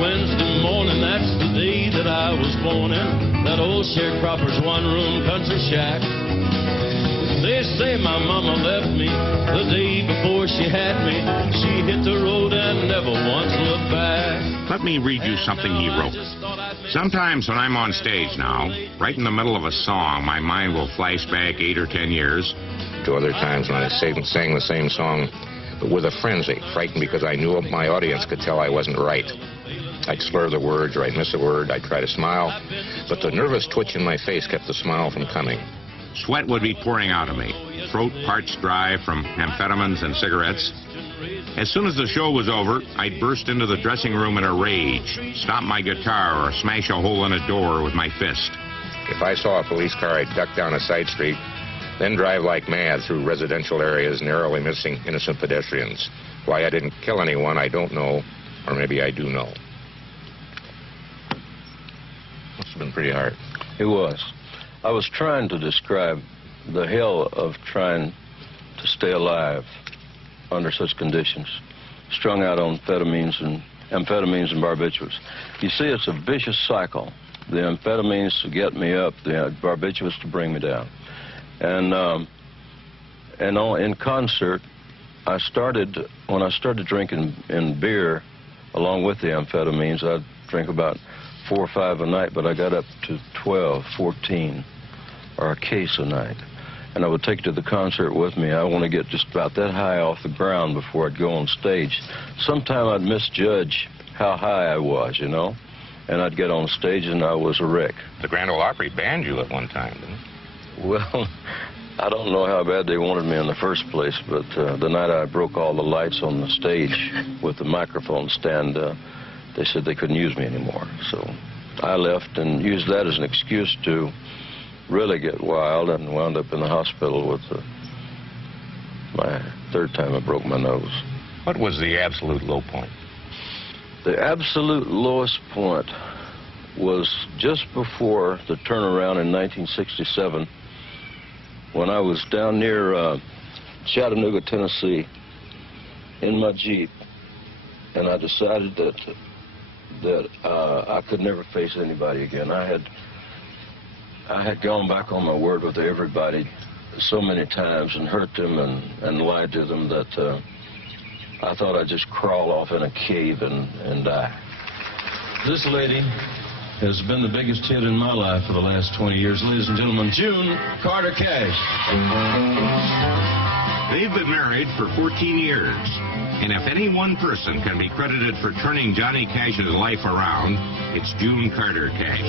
Wednesday morning, that's the day that I was born in that old sharecropper's one-room country shack. They say my mama left me the day before she had me. She hit the road and never once looked back. Let me read you something he wrote. Sometimes when I'm on stage now, right in the middle of a song, my mind will flash back 8 or 10 years. To other times when I sang the same song, but with a frenzy, frightened because I knew my audience could tell I wasn't right. I'd slur the words or I'd miss a word, I'd try to smile, but the nervous twitch in my face kept the smile from coming. Sweat would be pouring out of me, throat parched dry from amphetamines and cigarettes. As soon as the show was over, I'd burst into the dressing room in a rage, stomp my guitar or smash a hole in a door with my fist. If I saw a police car, I'd duck down a side street, then drive like mad through residential areas, narrowly missing innocent pedestrians. Why I didn't kill anyone, I don't know, or maybe I do know. Must have been pretty hard. It was. I was trying to describe the hell of trying to stay alive under such conditions, strung out on amphetamines and barbiturates. You see, it's a vicious cycle. The amphetamines to get me up, the barbiturates to bring me down. And in concert, when I started drinking in beer, along with the amphetamines, I'd drink about 4 or 5 a night, but I got up to 12, 14, or a case a night. And I would take it to the concert with me. I want to get just about that high off the ground before I'd go on stage. Sometime I'd misjudge how high I was, you know, and I'd get on stage and I was a wreck. The Grand Ole Opry banned you at one time, didn't it? Well, I don't know how bad they wanted me in the first place, but the night I broke all the lights on the stage with the microphone stand, they said they couldn't use me anymore. So I left and used that as an excuse to really get wild and wound up in the hospital with my 3rd time I broke my nose. What was the absolute low point? The absolute lowest point was just before the turnaround in 1967, when I was down near Chattanooga, Tennessee, in my Jeep, and I decided that I could never face anybody again. I had gone back on my word with everybody so many times and hurt them and lied to them that I thought I'd just crawl off in a cave and die. This lady has been the biggest hit in my life for the last 20 years. Ladies and gentlemen, June Carter Cash. They've been married for 14 years. And if any one person can be credited for turning Johnny Cash's life around, it's June Carter Cash.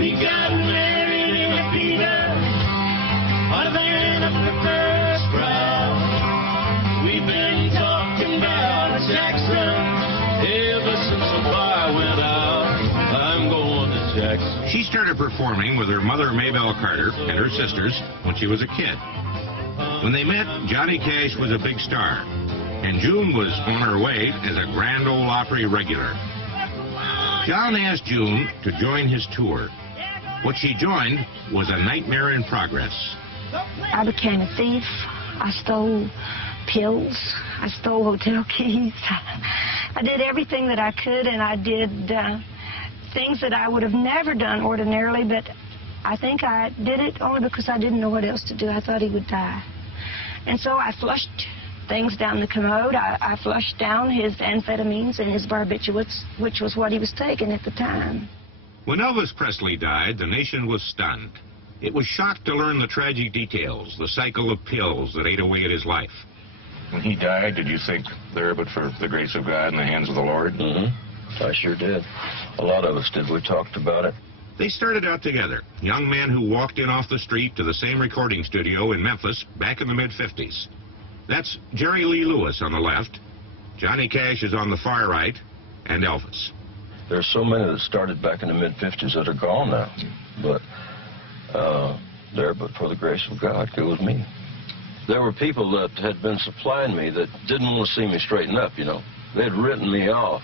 We got married in a fever, hotter than a first crowd. We've been talking about Jackson ever since the fire went out. I'm going to Jackson. She started performing with her mother, Maybelle Carter, and her sisters when she was a kid. When they met, Johnny Cash was a big star, and June was on her way as a Grand Ole Opry regular. John asked June to join his tour. What she joined was a nightmare in progress. I became a thief. I stole pills. I stole hotel keys. I did everything that I could, and I did things that I would have never done ordinarily, but I think I did it only because I didn't know what else to do. I thought he would die. And so I flushed things down the commode. I flushed down his amphetamines and his barbiturates, which was what he was taking at the time. When Elvis Presley died, the nation was stunned. It was shocked to learn the tragic details, the cycle of pills that ate away at his life. When he died, did you think there, but for the grace of God in the hands of the Lord? Mm-hmm. I sure did. A lot of us did. We talked about it. They started out together, young men who walked in off the street to the same recording studio in Memphis back in the mid-50s. That's Jerry Lee Lewis on the left, Johnny Cash is on the far right, and Elvis. There's so many that started back in the mid-50s that are gone now. But but for the grace of God, it was me. There were people that had been supplying me that didn't want to see me straighten up, you know. They'd written me off.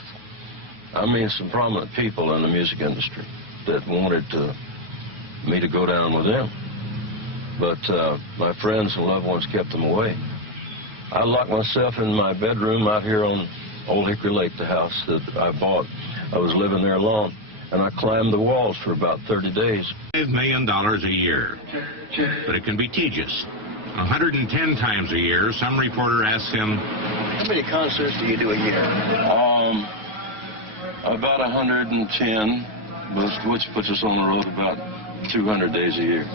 I mean, some prominent people in the music industry that wanted me to go down with them. But my friends and loved ones kept them away. I locked myself in my bedroom out here on Old Hickory Lake, the house that I bought. I was living there alone, and I climbed the walls for about 30 days. $5 million a year. But it can be tedious. 110 times a year, some reporter asks him, how many concerts do you do a year? About 110, which puts us on the road about 200 days a year.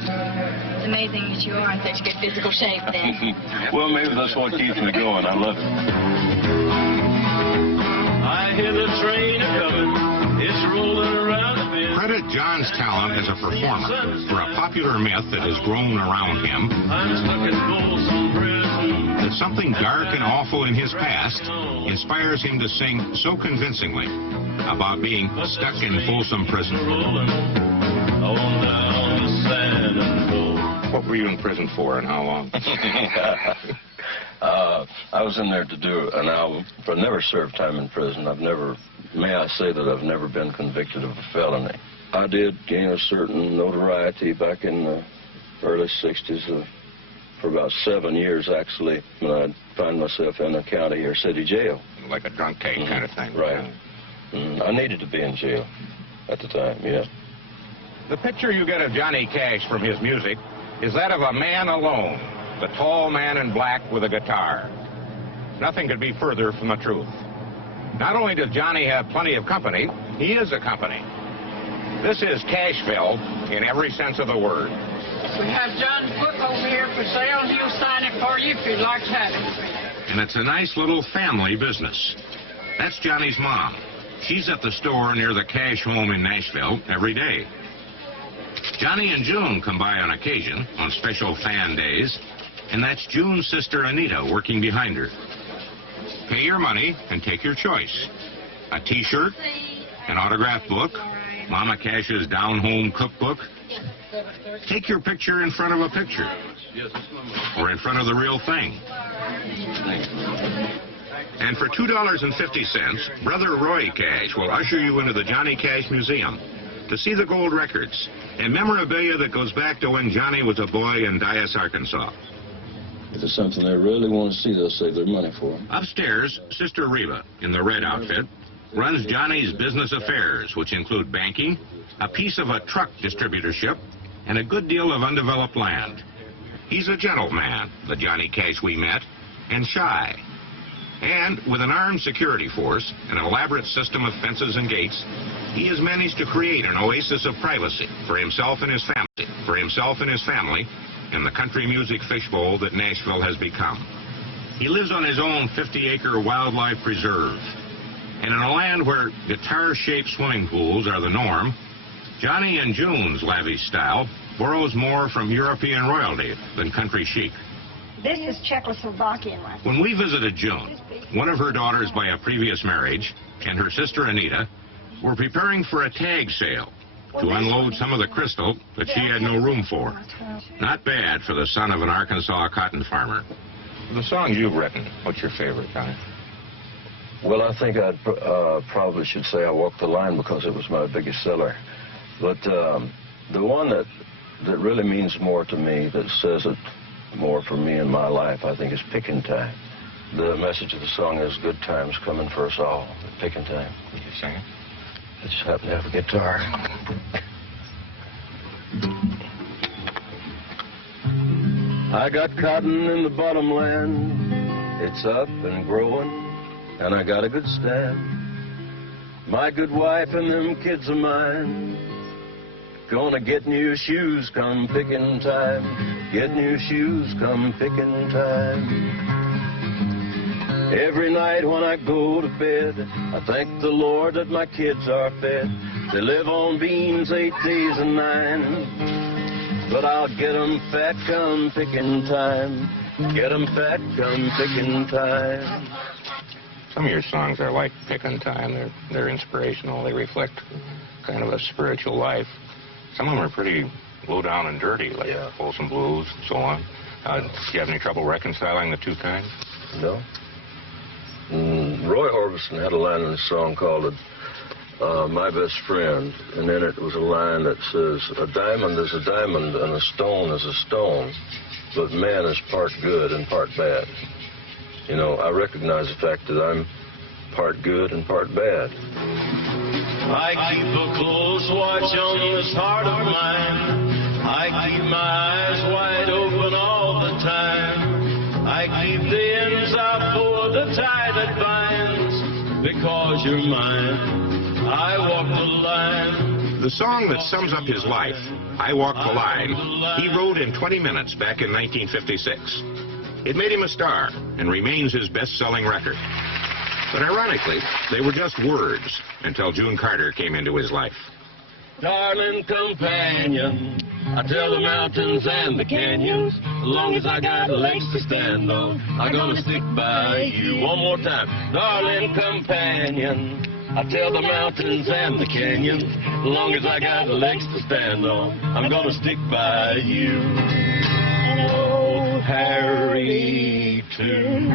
It's amazing that you are in such good physical shape then. Well, maybe that's what keeps me going. I love it. I hear the train a-coming. It's rolling around the bend. Credit John's talent as a performer for a popular myth that has grown around him I'm stuck in Folsom Prison. that something dark and awful in his past inspires him to sing so convincingly about being stuck in Folsom Prison. Rolling on down the San Antonio. What were you in prison for and how long? I was in there to do an album, but I never served time in prison. May I say that I've never been convicted of a felony. I did gain a certain notoriety back in the early 60s, for about 7 years, actually, when I'd find myself in a county or city jail. Like a drunk tank kind of thing. Right. I needed to be in jail at the time, yeah. The picture you get of Johnny Cash from his music is that of a man alone, the tall man in black with a guitar. Nothing could be further from the truth. Not only does Johnny have plenty of company, he is a company. This is Cashville in every sense of the word. We have John's book over here for sale. He'll sign it for you if you'd like to have it. And it's a nice little family business. That's Johnny's mom. She's at the store near the Cash home in Nashville every day. Johnny and June come by on occasion on special fan days, and that's June's sister Anita working behind her. Pay your money and take your choice. A T-shirt, an autographed book, Mama Cash's down-home cookbook. Take your picture in front of a picture, or in front of the real thing. And for $2.50, Brother Roy Cash will usher you into the Johnny Cash Museum to see the gold records and memorabilia that goes back to when Johnny was a boy in Dyess, Arkansas. If it's something they really want to see, they'll save their money for it. Upstairs, Sister Reva, in the red outfit, runs Johnny's business affairs, which include banking, a piece of a truck distributorship, and a good deal of undeveloped land. He's a gentleman, the Johnny Cash we met, and shy. And with an armed security force, an elaborate system of fences and gates, he has managed to create an oasis of privacy for himself and his family, in the country music fishbowl that Nashville has become. He lives on his own 50-acre wildlife preserve. And in a land where guitar-shaped swimming pools are the norm, Johnny and June's lavish style borrows more from European royalty than country chic. This is Czechoslovakian. When we visited June, one of her daughters by a previous marriage and her sister Anita were preparing for a tag sale to unload some of the crystal that she had no room for. Not bad for the son of an Arkansas cotton farmer. The songs you've written, what's your favorite, Johnny? Well, I think I probably should say I Walk the Line because it was my biggest seller. But the one that really means more to me, that says it more for me in my life, I think is Pickin' Time. The message of the song is good times coming for us all. Pickin' time. Did you sing it? I just happen to have a guitar. I got cotton in the bottomland. It's up and growing, and I got a good stand. My good wife and them kids of mine gonna get new shoes come picking time. Get new shoes come picking time. Every night when I go to bed, I thank the Lord that my kids are fed. They live on beans 8 days and 9. But I'll get 'em fat come picking time. Get 'em fat come picking time. Some of your songs are like Pickin' Time. They're inspirational. They reflect kind of a spiritual life. Some of them are pretty low down and dirty, like Folsom Blues and so on. Do you have any trouble reconciling the two kinds? No. Roy Orbison had a line in a song called My Best Friend, and in it was a line that says, a diamond is a diamond and a stone is a stone, but man is part good and part bad. You know, I recognize the fact that I'm part good and part bad. I keep a close watch on this heart of mine. I keep my eyes wide open all the time. I keep the ends out for the tie that binds. Because you're mine, I walk the line. The song that sums up his life, I Walk the Line, he wrote in 20 minutes back in 1956. It made him a star and remains his best-selling record. But ironically, they were just words until June Carter came into his life. Darling companion, I tell the mountains and the canyons, as long as I got legs to stand on, I'm gonna stick by you. One more time. Darling companion, I tell the mountains and the canyons, as long as I got legs to stand on, I'm gonna stick by you. And old Harry too.